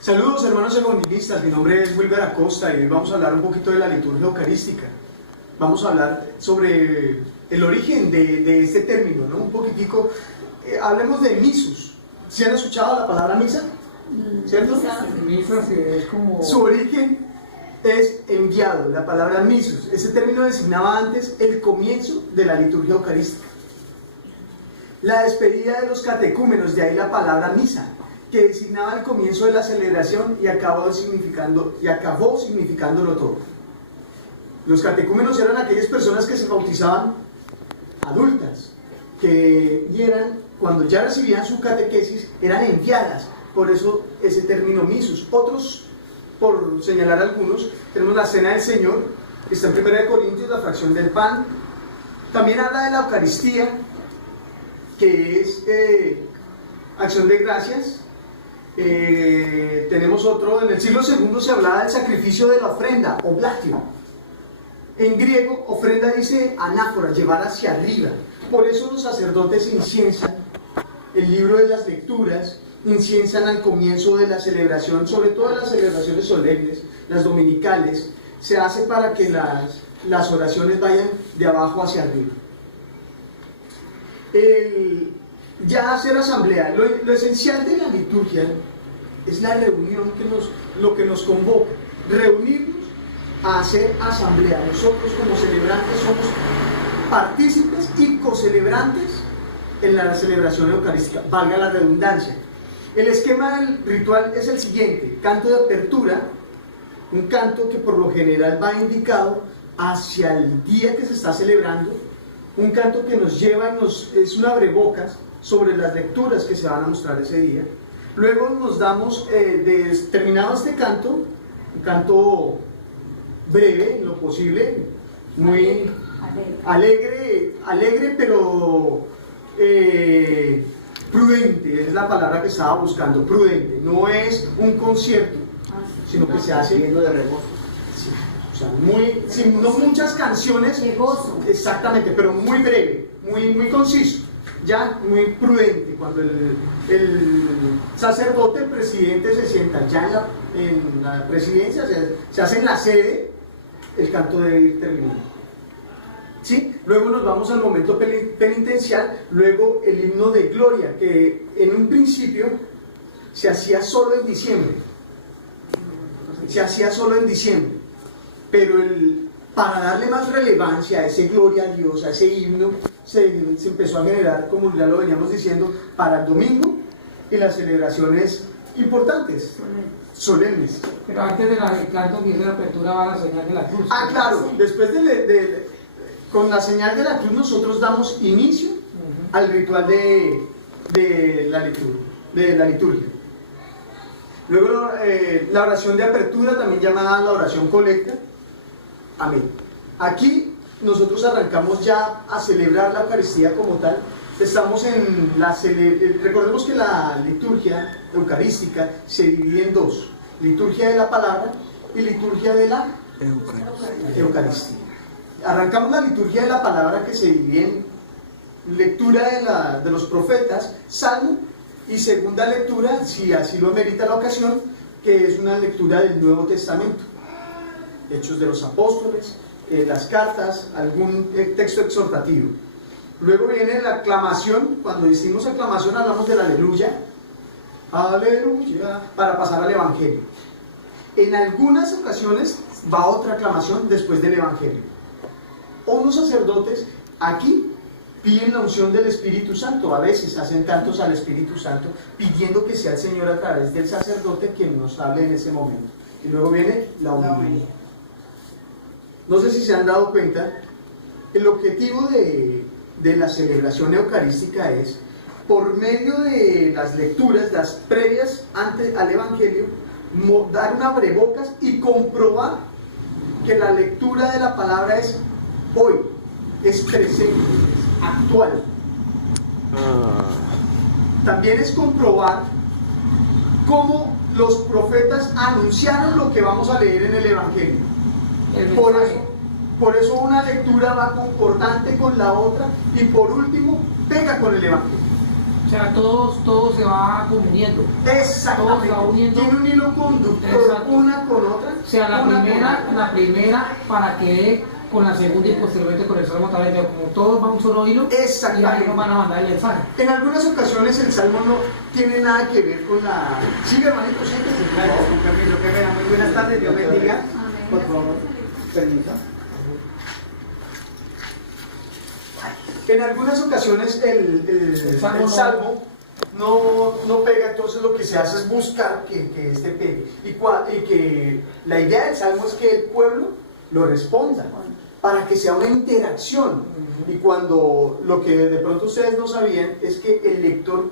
Saludos hermanos evangelistas, mi nombre es Wilber Acosta y hoy vamos a hablar un poquito de la liturgia eucarística. Vamos a hablar sobre el origen de este término, ¿no? Un poquitico, hablemos de misus. ¿Sí han escuchado la palabra misa? ¿Cierto? Misa sí, es como... Su origen es enviado, la palabra misus. Ese término designaba antes el comienzo de la liturgia eucarística. La despedida de los catecúmenos, de ahí la palabra misa, que designaba el comienzo de la celebración y acabó significándolo todo. Los catecúmenos eran aquellas personas que se bautizaban adultas, que cuando ya recibían su catequesis, eran enviadas, por eso ese término misus. Otros, por señalar algunos, tenemos la Cena del Señor, que está en 1 Corintios, la fracción del pan. También habla de la Eucaristía, que es acción de gracias. Tenemos otro, en el siglo II se hablaba del sacrificio de la ofrenda, oblatio. En griego, ofrenda dice anáfora, llevar hacia arriba. Por eso los sacerdotes inciensan el libro de las lecturas, inciensan al comienzo de la celebración, sobre todo las celebraciones solemnes, las dominicales, se hace para que las oraciones vayan de abajo hacia arriba. Ya hacer asamblea, lo esencial de la liturgia es la reunión, lo que nos convoca, reunirnos a hacer asamblea. Nosotros como celebrantes somos partícipes y cocelebrantes en la celebración eucarística, valga la redundancia. El esquema del ritual es el siguiente: canto de apertura, un canto que por lo general va indicado hacia el día que se está celebrando, un canto que nos lleva es un abrebocas sobre las lecturas que se van a mostrar ese día. Luego nos damos, terminado este canto, un canto breve en lo posible, muy alegre pero prudente, es la palabra que estaba buscando, prudente. No es un concierto, sino que se hace lleno de regozo. Sí, o sea, no muchas canciones, de gozo. Exactamente, pero muy breve, muy conciso, ya muy prudente. Cuando el sacerdote, el presidente, se sienta ya en la presidencia, se hace en la sede, el canto debe ir terminado. ¿Sí? Luego nos vamos al momento penitencial, luego el himno de gloria, que en un principio se hacía solo en diciembre. Pero para darle más relevancia a ese gloria a Dios, a ese himno, se empezó a generar, como ya lo veníamos diciendo, para el domingo y las celebraciones importantes, solemnes. Pero antes del canto que hizo la apertura va la señal de la cruz. Ah, claro, después con la señal de la cruz nosotros damos inicio al ritual de la liturgia. Luego la oración de apertura, también llamada la oración colecta. Amén. Aquí nosotros arrancamos ya a celebrar la Eucaristía como tal. Estamos recordemos que la liturgia eucarística se divide en dos: liturgia de la palabra y liturgia de la Eucaristía. Arrancamos la liturgia de la palabra, que se divide en lectura de los profetas, salmo, y segunda lectura, si así lo amerita la ocasión, que es una lectura del Nuevo Testamento, Hechos de los Apóstoles, las cartas, algún texto exhortativo. Luego viene la aclamación. Cuando decimos aclamación hablamos del aleluya, aleluya, para pasar al Evangelio. En algunas ocasiones va otra aclamación después del Evangelio. Unos sacerdotes aquí piden la unción del Espíritu Santo, a veces hacen cantos al Espíritu Santo pidiendo que sea el Señor a través del sacerdote quien nos hable en ese momento. Y luego viene la homilía. No sé si se han dado cuenta, el objetivo de la celebración eucarística es, por medio de las lecturas, las previas antes al Evangelio, dar un abrebocas y comprobar que la lectura de la palabra es hoy, es presente, es actual. También es comprobar cómo los profetas anunciaron lo que vamos a leer en el Evangelio. Por eso una lectura va concordante con la otra y por último pega con el Evangelio. O sea, todo se va uniendo. Exactamente. Todo se va uniendo. Tiene un hilo conductor, Exacto. una con otra. O sea, la una primera para que dé con la segunda y posteriormente con el salmo también, como todos van un solo hilo, Exactamente. y ahí nos van a mandar el mensaje. En algunas ocasiones el salmo no tiene nada que ver con la... Sigue, hermanito, siéntese. Gracias, con permiso, que vean. Muy buenas tardes, Dios bendiga. Por favor, permiso. En algunas ocasiones el salmo no pega, entonces lo que se hace es buscar que este pegue. Y que la idea del salmo es que el pueblo lo responda, para que sea una interacción. Y cuando lo que de pronto ustedes no sabían es que el lector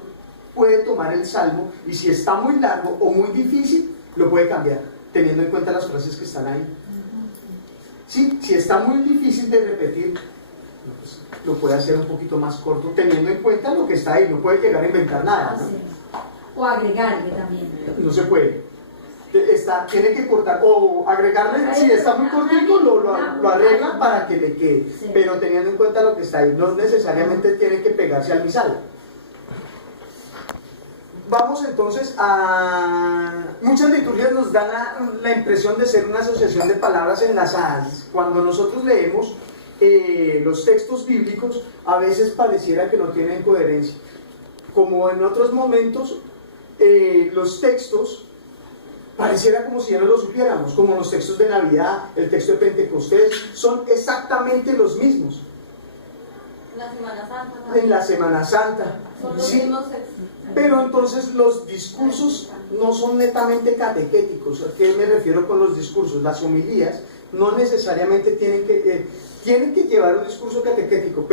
puede tomar el salmo y si está muy largo o muy difícil, lo puede cambiar, teniendo en cuenta las frases que están ahí. Sí, si está muy difícil de repetir, pues, lo puede hacer un poquito más corto, teniendo en cuenta lo que está ahí. No puede llegar a inventar nada, ¿no? O agregarle también. No se puede. Tiene que cortar o agregarle, si está muy cortito lo arregla para que le quede, sí. Pero teniendo en cuenta lo que está ahí, no necesariamente tiene que pegarse al misal. Vamos entonces a... Muchas liturgias nos dan la impresión de ser una asociación de palabras enlazadas. Cuando nosotros leemos los textos bíblicos, a veces pareciera que no tienen coherencia. Como en otros momentos, los textos pareciera como si ya no lo supiéramos, como los textos de Navidad, el texto de Pentecostés, son exactamente los mismos. La Semana Santa. En la Semana Santa. Son los Sí. mismos textos. Pero entonces los discursos no son netamente catequéticos. ¿A qué me refiero con los discursos? Las homilías no necesariamente tienen que llevar un discurso catequético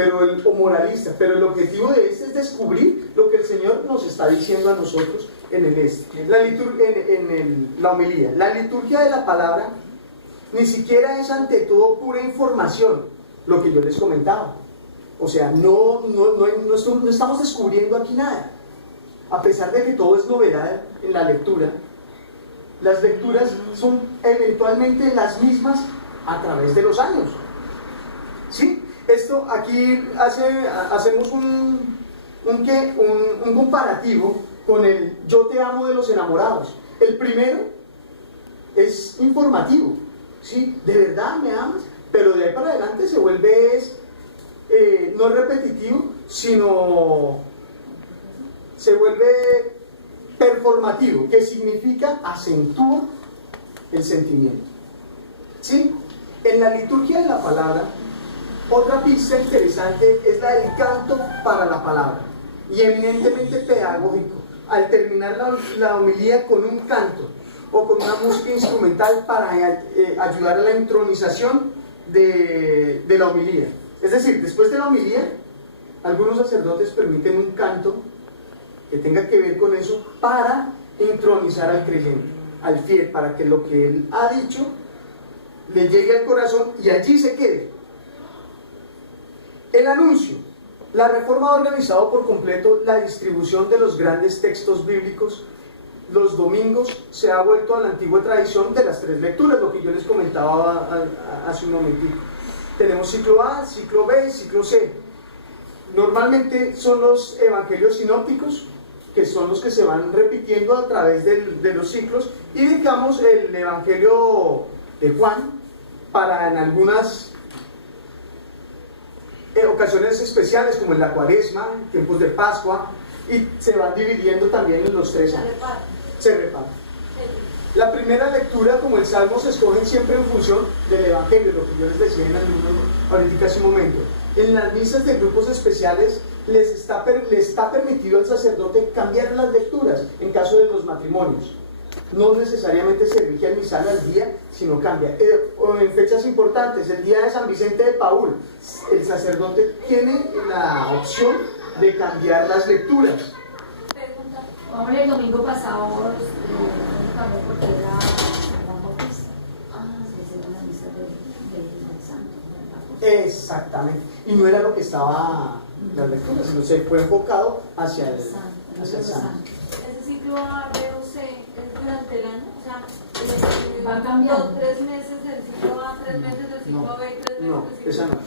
o moralista, pero el objetivo de este es descubrir lo que el Señor nos está diciendo a nosotros en la homilía. La liturgia de la palabra ni siquiera es ante todo pura información, lo que yo les comentaba. O sea, no estamos descubriendo aquí nada. A pesar de que todo es novedad en la lectura, las lecturas son eventualmente las mismas a través de los años. ¿Sí? Esto aquí hacemos un comparativo con el Yo te amo de los enamorados. El primero es informativo, ¿sí? ¿De verdad me amas? Pero de ahí para adelante se vuelve no repetitivo, sino se vuelve performativo, que significa acentúa el sentimiento. ¿Sí? En la liturgia de la palabra, otra pista interesante es la del canto para la palabra, y eminentemente pedagógico, al terminar la homilía con un canto o con una música instrumental para ayudar a la intronización de la homilía. Es decir, después de la homilía, algunos sacerdotes permiten un canto que tenga que ver con eso para intronizar al creyente, al fiel, para que lo que él ha dicho le llegue al corazón y allí se quede. El anuncio. La Reforma ha organizado por completo la distribución de los grandes textos bíblicos. Los domingos se ha vuelto a la antigua tradición de las 3 lecturas, lo que yo les comentaba hace un momentito. Tenemos ciclo A, ciclo B, ciclo C. Normalmente son los evangelios sinópticos, que son los que se van repitiendo a través de los ciclos, y dedicamos el evangelio de Juan para en algunas ocasiones especiales, como en la Cuaresma, tiempos de Pascua, y se van dividiendo también en los 3 años. Se reparte. La primera lectura, como el Salmo, se escogen siempre en función del Evangelio, lo que yo les decía ahorita hace un momento. En las misas de grupos especiales les está permitido al sacerdote cambiar las lecturas en caso de los matrimonios. No necesariamente se rige el misal al día, sino cambia. O en fechas importantes, el día de San Vicente de Paúl, el sacerdote tiene la opción de cambiar las lecturas. Hombre, el domingo pasado cambió porque era San Bautista. Se hicieron las misas del santo. Exactamente. Y no era lo que estaba en las lecturas, sino se fue enfocado hacia el santo. Ese ciclo A, B o C es durante el año, o sea, va cambiando. 3 meses el ciclo A, 3 meses el ciclo B, 3 meses No, el ciclo esa no.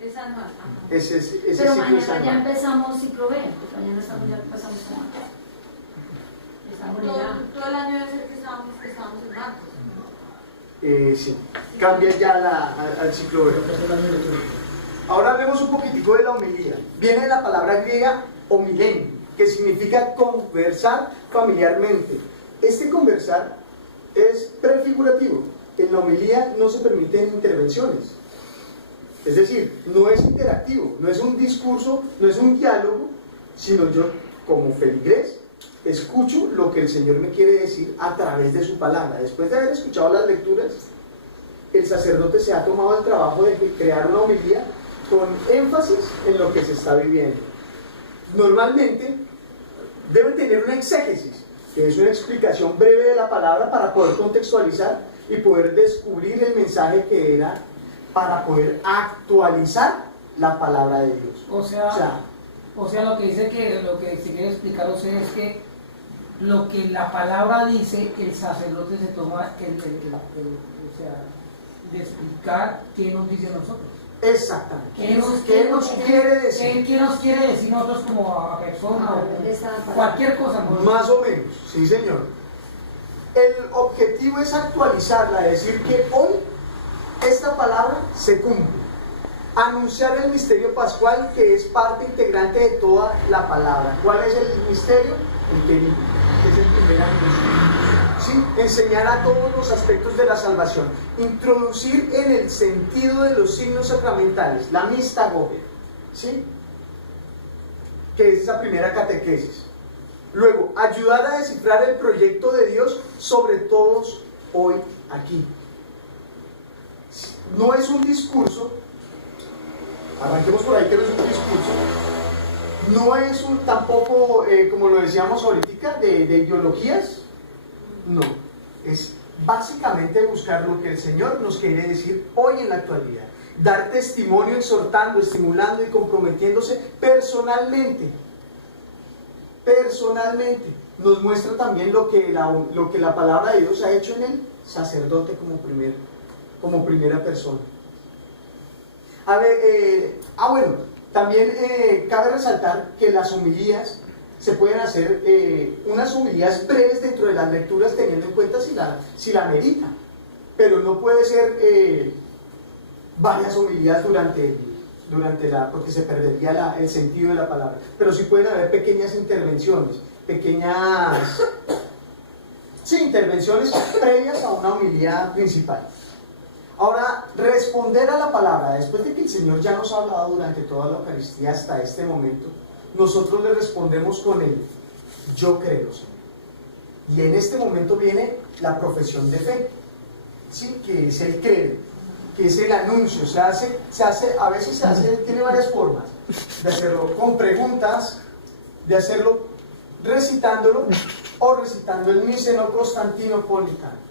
Es Empiezan mal. Ese Pero ciclo mañana es ya anual. empezamos ciclo B, porque mañana ya empezamos con Marcos. Estamos ya. Todo el año debe ser que estábamos en Marcos. Sí, cambia ya al ciclo B. Ahora hablemos un poquitico de la homilía. Viene de la palabra griega homilén, que significa conversar familiarmente. Este conversar es prefigurativo. En la homilía no se permiten intervenciones. Es decir, no es interactivo, no es un discurso, no es un diálogo, sino yo, como feligrés, escucho lo que el Señor me quiere decir a través de su palabra. Después de haber escuchado las lecturas, el sacerdote se ha tomado el trabajo de crear una homilía con énfasis en lo que se está viviendo. Normalmente debe tener una exégesis, que es una explicación breve de la palabra para poder contextualizar y poder descubrir el mensaje que era, para poder actualizar la palabra de Dios. O sea, lo que dice que lo que se quiere explicar a usted es que lo que la palabra dice, el sacerdote se toma o sea, de explicar qué nos dice a nosotros. Exactamente. ¿Qué nos quiere decir? ¿Qué nos quiere decir nosotros como persona o cualquier cosa? ¿No? Más o menos, sí señor. El objetivo es actualizarla, es decir que hoy esta palabra se cumple. Anunciar el misterio pascual, que es parte integrante de toda la palabra. ¿Cuál es el misterio? El querido, que es el primer anuncio. ¿Sí? Enseñar a todos los aspectos de la salvación. Introducir en el sentido de los signos sacramentales, la mistagogia, ¿sí? Que es esa primera catequesis. Luego, ayudar a descifrar el proyecto de Dios sobre todos hoy aquí. No es un discurso, arranquemos por ahí que no es un discurso, no es tampoco, como lo decíamos ahorita, de ideologías, no, es básicamente buscar lo que el Señor nos quiere decir hoy en la actualidad, dar testimonio exhortando, estimulando y comprometiéndose personalmente, nos muestra también lo que la palabra de Dios ha hecho en el sacerdote como primera persona. A ver, bueno, también cabe resaltar que las homilías se pueden hacer unas homilías breves dentro de las lecturas, teniendo en cuenta si la merita, pero no puede ser varias homilías porque se perdería el sentido de la palabra, pero sí pueden haber pequeñas intervenciones, intervenciones previas a una homilía principal. Ahora, responder a la palabra, después de que el Señor ya nos ha hablado durante toda la Eucaristía hasta este momento, nosotros le respondemos con el yo creo, Señor. Y en este momento viene la profesión de fe, ¿sí? Que es el credo, que es el anuncio. A veces tiene varias formas de hacerlo con preguntas, de hacerlo recitándolo o recitando el Niceno Constantinopolitano.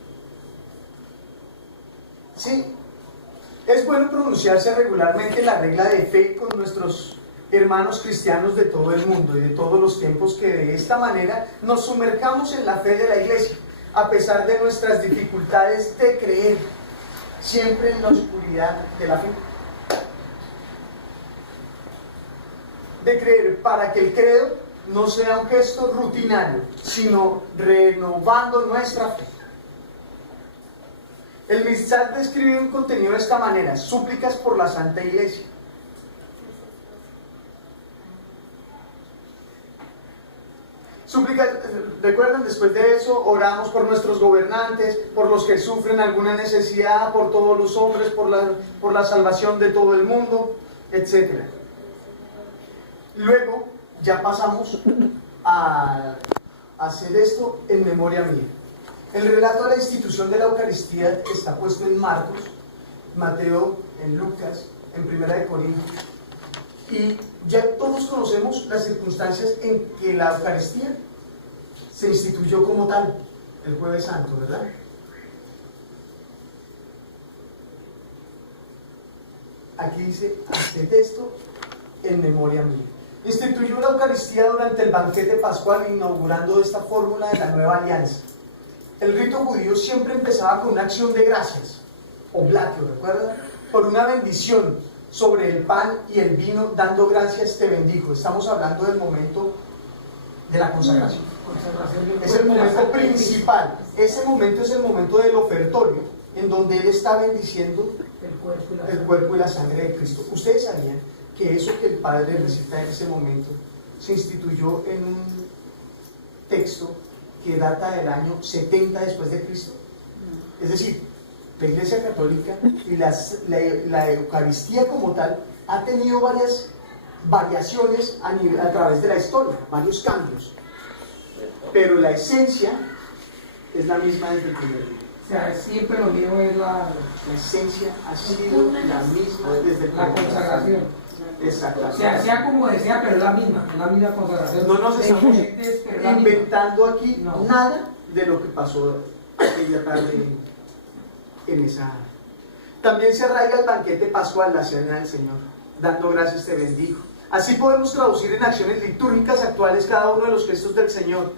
Sí, es bueno pronunciarse regularmente la regla de fe con nuestros hermanos cristianos de todo el mundo y de todos los tiempos, que de esta manera nos sumerjamos en la fe de la Iglesia, a pesar de nuestras dificultades de creer, siempre en la oscuridad de la fe. De creer para que el credo no sea un gesto rutinario, sino renovando nuestra fe. El misal describe un contenido de esta manera: súplicas por la Santa Iglesia. Súplicas, recuerden, después de eso oramos por nuestros gobernantes, por los que sufren alguna necesidad, por todos los hombres, por la salvación de todo el mundo, etc. Luego ya pasamos a hacer esto en memoria mía. El relato de la institución de la Eucaristía está puesto en Marcos, Mateo, en Lucas, en Primera de Corintios. Y ya todos conocemos las circunstancias en que la Eucaristía se instituyó como tal, el Jueves Santo, ¿verdad? Aquí dice, haced esto en memoria mía. Instituyó la Eucaristía durante el banquete pascual, inaugurando esta fórmula de la nueva alianza. El rito judío siempre empezaba con una acción de gracias, oblatio, ¿recuerdan? Por una bendición sobre el pan y el vino, dando gracias te bendijo. Estamos hablando del momento de la consagración. Es el momento principal. Ese momento es el momento del ofertorio, en donde Él está bendiciendo el cuerpo y la sangre de Cristo. ¿Ustedes sabían que eso que el Padre recita en ese momento se instituyó en un texto que data del año 70 después de Cristo? Es decir, la Iglesia Católica y la Eucaristía como tal ha tenido varias variaciones a través de la historia, varios cambios, pero la esencia es la misma desde el primer día. O sea, siempre lo mismo es la esencia ha sido la misma desde el primer día. consagración. Exactamente. O sea como decía, pero es la misma consagración. No nos estamos Diferentes, pero es la misma. inventando aquí No. nada de lo que pasó aquella tarde en esa. También se arraiga el banquete pascual, la cena del Señor, dando gracias te bendijo. Así podemos traducir en acciones litúrgicas actuales cada uno de los gestos del Señor.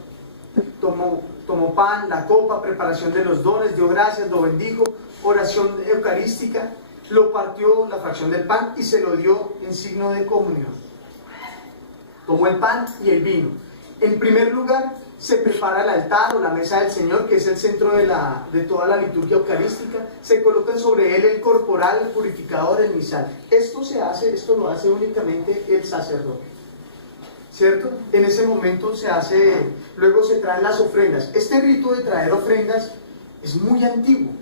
Tomó pan, la copa, preparación de los dones, dio gracias, lo bendijo, oración eucarística, lo partió la fracción del pan y se lo dio en signo de comunión. Tomó el pan y el vino. En primer lugar, se prepara el altar o la mesa del Señor, que es el centro de toda la liturgia eucarística. Se colocan sobre él el corporal, el purificador, el misal. Esto lo hace únicamente el sacerdote, ¿cierto? En ese momento luego se traen las ofrendas. Este rito de traer ofrendas es muy antiguo.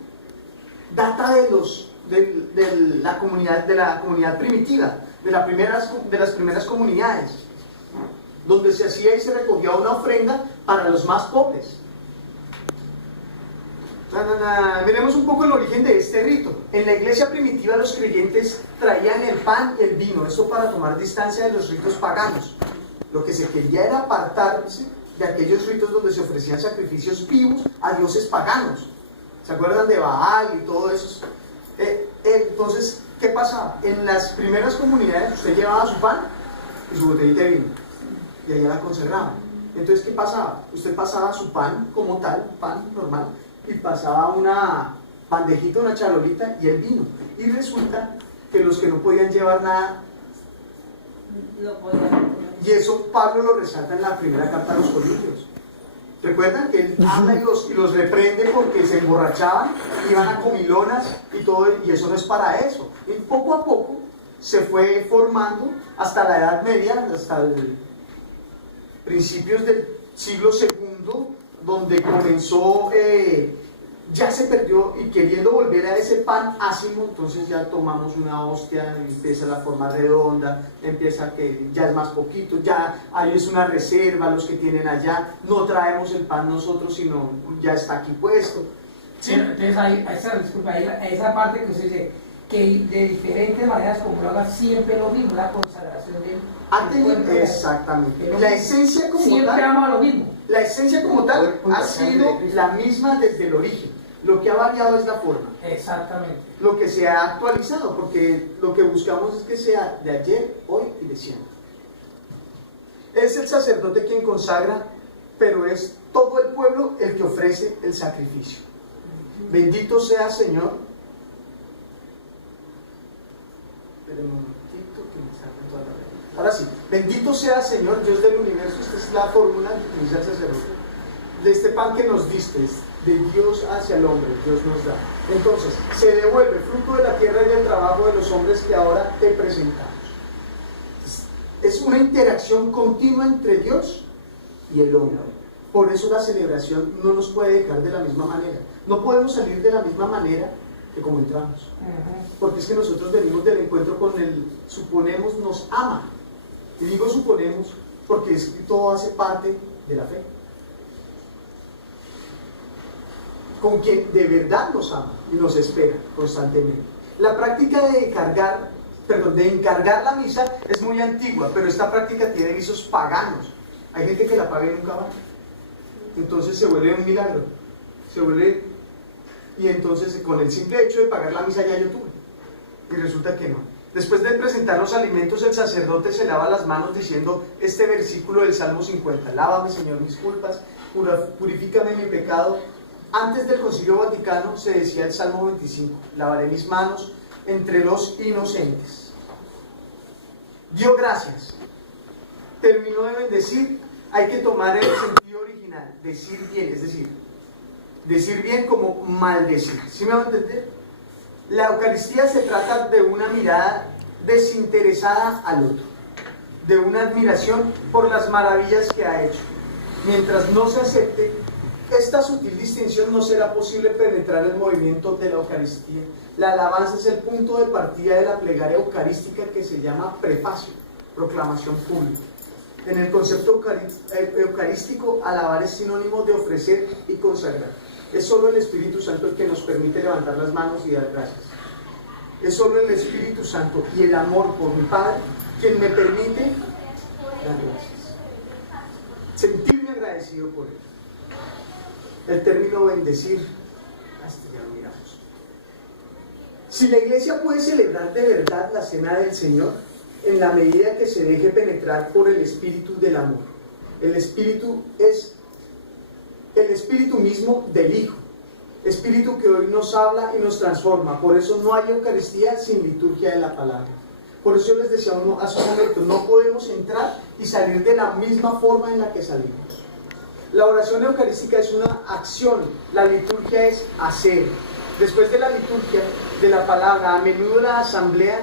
Data de la comunidad primitiva, de las primeras comunidades, donde se hacía y se recogía una ofrenda para los más pobres. Miremos un poco el origen de este rito. En la iglesia primitiva los creyentes traían el pan y el vino, eso para tomar distancia de los ritos paganos. Lo que se quería era apartarse de aquellos ritos donde se ofrecían sacrificios vivos a dioses paganos. ¿Se acuerdan de Baal y todo eso? Entonces, ¿qué pasaba? En las primeras comunidades usted llevaba su pan y su botellita de vino, y allá la consagraban. Entonces, ¿qué pasaba? Usted pasaba su pan como tal, pan normal, y pasaba una bandejita, una charolita y el vino. Y resulta que los que no podían llevar nada, y eso Pablo lo resalta en la primera carta a los Corintios. ¿Recuerdan que él habla y los reprende porque se emborrachaban, iban a comilonas y todo, y eso no es para eso? Y poco a poco se fue formando hasta la Edad Media, hasta principios del siglo II, donde comenzó, ya se perdió, y queriendo volver a ese pan ácimo, entonces ya tomamos una hostia, empieza la forma redonda, empieza que ya es más poquito, ya ahí es una reserva, los que tienen allá, no traemos el pan nosotros, sino ya está aquí puesto. ¿Sí? Entonces esa parte que usted dice, que de diferentes maneras como lo haga siempre lo mismo, la consagración del cuerpo. Exactamente. La esencia como siempre tal, ama lo mismo. la esencia como tal ha sido la misma desde el origen. Lo que ha variado es la forma. Exactamente. Lo que se ha actualizado, porque lo que buscamos es que sea de ayer, hoy y de siempre. Es el sacerdote quien consagra, pero es todo el pueblo el que ofrece el sacrificio. Bendito sea Señor. Esperen un momentito que me salga toda la regla. Ahora sí, bendito sea Señor, Dios del universo. Esta es la fórmula que utiliza el sacerdote. De este pan que nos diste, de Dios hacia el hombre, Dios nos da. Entonces, se devuelve fruto de la tierra y del trabajo de los hombres que ahora te presentamos. Es una interacción continua entre Dios y el hombre. Por eso la celebración no nos puede dejar de la misma manera. No podemos salir de la misma manera que como entramos. Porque es que nosotros venimos del encuentro con el suponemos nos ama. Y digo suponemos porque es que todo hace parte de la fe. Con quien de verdad nos ama y nos espera constantemente. La práctica de encargar la misa es muy antigua, pero esta práctica tiene visos paganos. Hay gente que la paga y nunca va. Entonces se vuelve un milagro. Y entonces con el simple hecho de pagar la misa ya yo tuve. Y resulta que no. Después de presentar los alimentos, el sacerdote se lava las manos diciendo este versículo del Salmo 50. Lávame, Señor, mis culpas, purifícame mi pecado. Antes del Concilio Vaticano se decía el Salmo 25, lavaré mis manos entre los inocentes. dio gracias, terminó de bendecir. Hay que tomar el sentido original, decir bien, es decir, decir bien como maldecir. ¿Sí me van a entender? La Eucaristía se trata de una mirada desinteresada al otro, de una admiración por las maravillas que ha hecho. Mientras no se acepte esta sutil distinción, no será posible penetrar el movimiento de la Eucaristía. La alabanza es el punto de partida de la plegaria eucarística, que se llama prefacio, proclamación pública. En el concepto eucarístico, alabar es sinónimo de ofrecer y consagrar. Es solo el Espíritu Santo el que nos permite levantar las manos y dar gracias. Es solo el Espíritu Santo y el amor por mi Padre quien me permite dar gracias, sentirme agradecido por él. El término bendecir, hasta ya lo miramos. Si la Iglesia puede celebrar de verdad la Cena del Señor, en la medida que se deje penetrar por el Espíritu del amor. El Espíritu es el Espíritu mismo del Hijo, Espíritu que hoy nos habla y nos transforma. Por eso no hay Eucaristía sin liturgia de la palabra. Por eso yo les decía hace un momento, no podemos entrar y salir de la misma forma en la que salimos. La oración eucarística es una acción, la liturgia es hacer. Después de la liturgia de la palabra, a menudo la asamblea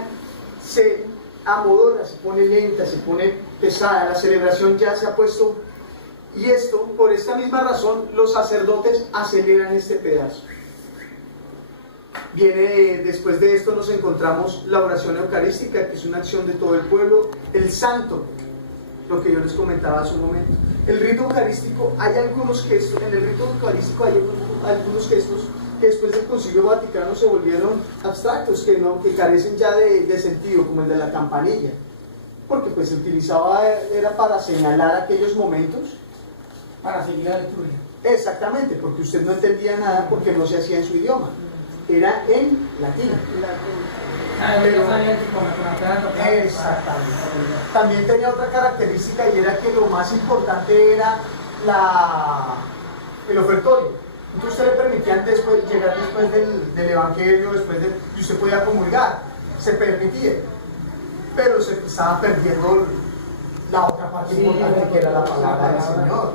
se amodora, se pone lenta, se pone pesada, la celebración ya se ha puesto, y esto, por esta misma razón, los sacerdotes aceleran este pedazo. Después de esto nos encontramos la oración eucarística, que es una acción de todo el pueblo, el santo, lo que yo les comentaba hace un momento. El rito eucarístico, hay algunos gestos, en el rito eucarístico hay algunos gestos que después del Concilio Vaticano se volvieron abstractos, que carecen ya de sentido, como el de la campanilla, porque pues se utilizaba, era para señalar aquellos momentos, para seguir la liturgia. Exactamente, porque usted no entendía nada porque no se hacía en su idioma, era en latín. Exactamente. También tenía otra característica, y era que lo más importante era el ofertorio. Entonces usted le permitían llegar después del Evangelio, y usted podía comulgar, se permitía, pero se estaba perdiendo la otra parte importante, que era la palabra del Señor.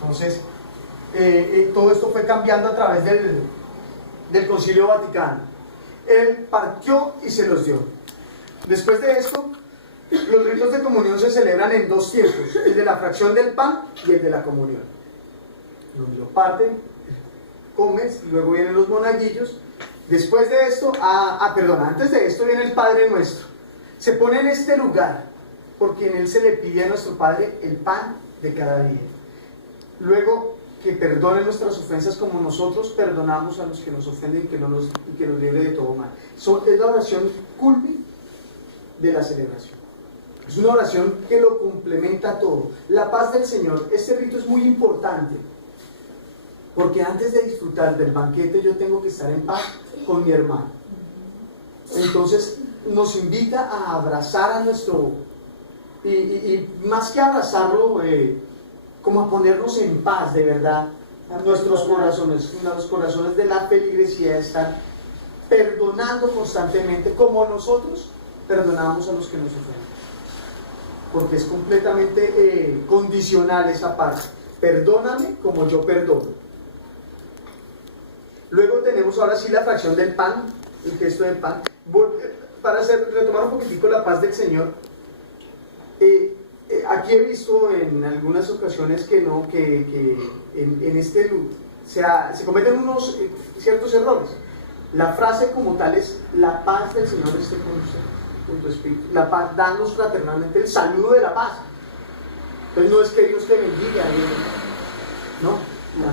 Entonces, todo esto fue cambiando a través del Concilio Vaticano. Él partió y se los dio. Después de esto, los ritos de comunión se celebran en dos tiempos: el de la fracción del pan y el de la comunión. Donde lo parten, comes, luego vienen los monaguillos. Después de esto, antes de esto viene el Padre Nuestro. Se pone en este lugar porque en él se le pide a nuestro Padre el pan de cada día. Luego, que perdone nuestras ofensas como nosotros perdonamos a los que nos ofenden, y que nos libre de todo mal. Es la oración culmin de la celebración. Es una oración que lo complementa todo. La paz del Señor. Este rito es muy importante, porque antes de disfrutar del banquete yo tengo que estar en paz con mi hermano. Entonces nos invita a abrazar a nuestro, y más que abrazarlo, como a ponernos en paz de verdad a nuestros corazones, a los corazones de la feligresía, de estar perdonando constantemente, como nosotros perdonamos a los que nos ofenden, porque es completamente condicional esa parte. Perdóname como yo perdono. Luego tenemos ahora sí la fracción del pan, el gesto del pan. Para retomar un poquitico la paz del Señor, aquí he visto en algunas ocasiones que en este se cometen ciertos errores. La frase como tal es: la paz del Señor esté con usted, con tu espíritu. La paz, danos fraternalmente el saludo de la paz. Entonces no es que Dios te bendiga, no, la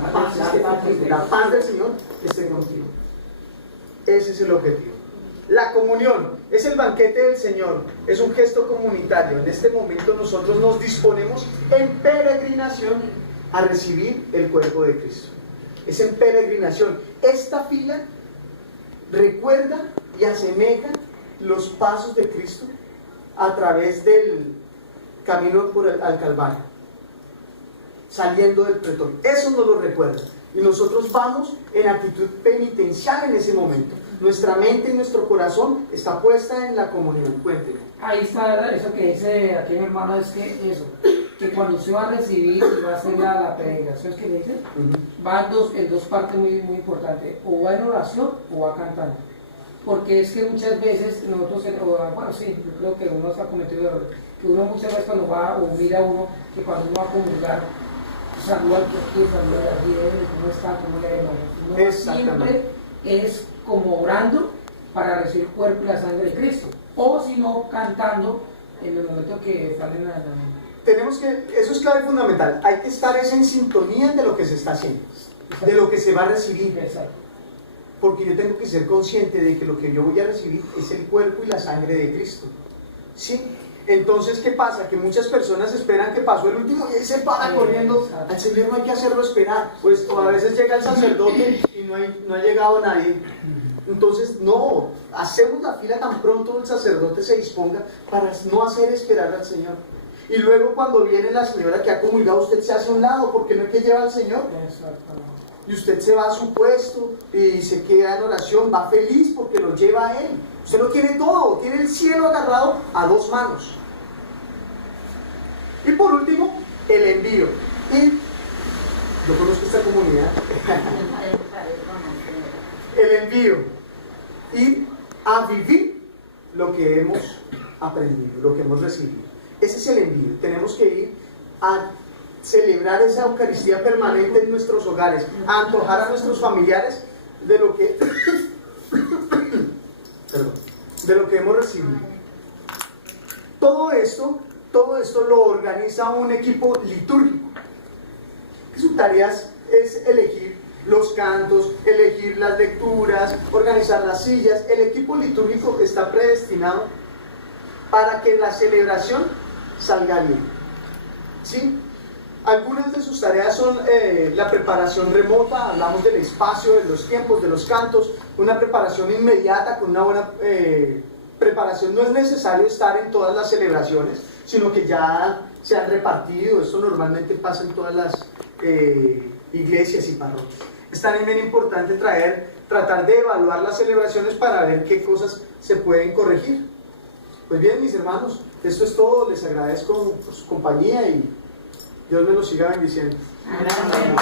paz del Señor esté contigo. Ese es el objetivo. La comunión es el banquete del Señor, es un gesto comunitario. En este momento nosotros nos disponemos en peregrinación a recibir el cuerpo de Cristo. Es en peregrinación. Esta fila recuerda y asemeja los pasos de Cristo a través del camino al Calvario, saliendo del pretorio. Eso nos lo recuerda. Y nosotros vamos en actitud penitencial en ese momento. Nuestra mente y nuestro corazón está puesta en la comunión. Cuénteme. Ahí está eso que dice aquí mi hermano, es que eso, que cuando usted va a recibir y va a hacer la peregrinación, es que le dicen, va en dos partes muy importantes, o va en oración o va cantando. Porque es que muchas veces nosotros, bueno, sí, yo creo que uno se ha cometido errores, que uno muchas veces cuando va o mira uno, que cuando uno va a comulgar, saluda al que aquí, saluda al aquí, cómo está, cómo le va. Uno siempre es como orando para recibir el cuerpo y la sangre de Cristo, o si no, cantando en el momento que salen a la... Tenemos que, eso es clave fundamental, hay que estar en sintonía de lo que se está haciendo, de lo que se va a recibir. Exacto. Porque yo tengo que ser consciente de que lo que yo voy a recibir es el cuerpo y la sangre de Cristo. ¿Sí? Entonces, ¿qué pasa? Que muchas personas esperan que pasó el último y él se para corriendo. Al Señor no hay que hacerlo esperar. Pues o a veces llega el sacerdote y no ha llegado nadie. Entonces, no, hacemos la fila tan pronto el sacerdote se disponga para no hacer esperar al Señor. Y luego cuando viene la señora que ha comulgado, usted se hace a un lado porque no hay que llevar al Señor. Y usted se va a su puesto y se queda en oración, va feliz porque lo lleva a Él. Usted lo tiene todo, tiene el cielo agarrado a dos manos. Y por último, el envío. Y yo conozco esta comunidad. El envío. Ir a vivir lo que hemos aprendido, lo que hemos recibido. Ese es el envío. Tenemos que ir a celebrar esa Eucaristía permanente en nuestros hogares, a antojar a nuestros familiares de lo que de lo que hemos recibido. Todo esto lo organiza un equipo litúrgico. Su tarea es elegir los cantos, elegir las lecturas, organizar las sillas. El equipo litúrgico está predestinado para que la celebración salga bien. ¿Sí? Algunas de sus tareas son la preparación remota, hablamos del espacio, de los tiempos, de los cantos, una preparación inmediata con una buena preparación. No es necesario estar en todas las celebraciones, sino que ya se han repartido. Esto normalmente pasa en todas las iglesias y parroquias. Es también bien importante tratar de evaluar las celebraciones para ver qué cosas se pueden corregir. Pues bien, mis hermanos, esto es todo. Les agradezco por su compañía y Dios me los siga bendiciendo. Amén.